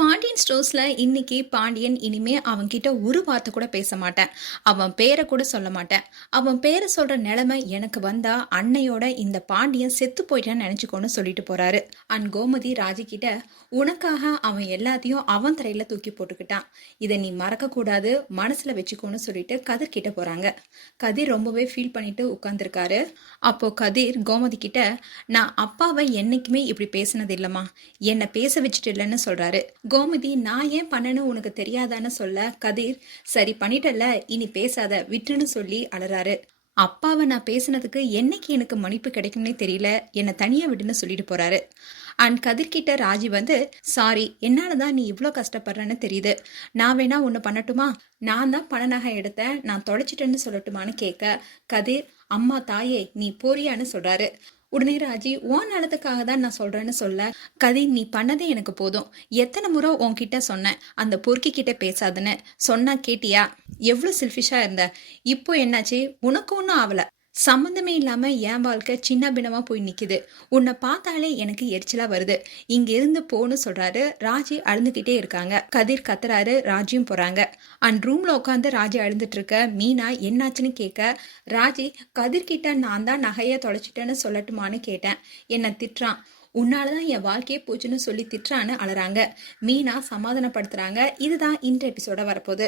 பாண்டியன் ஸ்டோர்ஸ்ல இன்னைக்கு பாண்டியன் இனிமே அவன்கிட்ட ஒரு வார்த்தை கூட பேச மாட்டேன். அவன் பேரை கூட சொல்ல மாட்டேன். அவன் பேரை சொல்ற நிலைமை எனக்கு வந்தா அன்னையோட இந்த பாண்டியன் செத்து போயிட்டான்னு நினைச்சுக்கோன்னு சொல்லிட்டு போறாரு. அண்ட் கோமதி ராஜி கிட்ட உனக்காக அவன் எல்லாத்தையும் அவன் தரையில தூக்கி போட்டுக்கிட்டான். இதை நீ மறக்க கூடாது, மனசுல வச்சுக்கோன்னு சொல்லிட்டு கதிர் கிட்ட போறாங்க. கதிர் ரொம்பவே ஃபீல் பண்ணிட்டு உட்கார்ந்துருக்காரு. அப்போ கதிர் கோமதி கிட்ட, நான் அப்பாவை என்னைக்குமே இப்படி பேசினது இல்லம்மா, என்னை பேச வச்சுட்டு இல்லைன்னு சொல்றாரு. கோமதி, நான் ஏன் பண்ணனு உனக்கு தெரியாதான்னு சொல்ல கதிர், சரி பண்ணிட்டல, இனி பேசாத விட்டுன்னு சொல்லி அலறாரு. அப்பாவை நான் பேசினதுக்கு என்னைக்கு எனக்கு மன்னிப்பு கிடைக்கும்னே தெரியல, என்னை தனியா விடுன்னு சொல்லிட்டு போறாரு. அண்ட் கதிர்கிட்ட ராஜி வந்து, சாரி, என்னாலதான் நீ இவ்வளோ கஷ்டப்படுறேன்னு தெரியுது, நான் வேணா ஒன்று பண்ணட்டுமா, நான் தான் பண நகை எடுத்தேன், நான் தொலைச்சிட்டேன்னு சொல்லட்டுமான்னு கேட்க கதிர், அம்மா தாயே நீ போறியான்னு சொல்றாரு. உடனே ராஜி, உன் நலத்துக்காக தான் நான் சொல்றேன்னு சொல்ல கதிர், நீ பண்ணதே எனக்கு போதும், எத்தனை முறை உன்கிட்ட சொன்னேன் அந்த பொறுக்கி கிட்ட பேசாதுன்னு, சொன்னா கேட்டியா, எவ்வளவு செல்ஃபிஷா இருந்த, இப்போ என்னாச்சு, உனக்கு ஒன்றும் ஆகல, சம்பந்தமே இல்லாம என் வாழ்க்கை சின்ன பின்னமா போய் நிக்குது, உன்னை பார்த்தாலே எனக்கு எரிச்சலா வருது, இங்க இருந்து போன்னு சொல்றாரு. ராஜி அழுந்துகிட்டே இருக்காங்க. கதிர் கத்துறாரு, ராஜியும் போறாங்க. அண்ட் ரூம்ல உட்காந்து ராஜி அழுந்துட்டு இருக்க மீனா என்னாச்சுன்னு கேட்க ராஜி, கதிர்கிட்ட நான் தான் நகைய தொலைச்சிட்டேன்னு சொல்லட்டுமான்னு கேட்டேன், என்ன திட்டுறான், உன்னாலதான் என் வாழ்க்கையே போச்சுன்னு சொல்லி திட்டுறான்னு அழறாங்க. மீனா சமாதானப்படுத்துறாங்க. இதுதான் இந்த எபிசோட வரப்போகுது.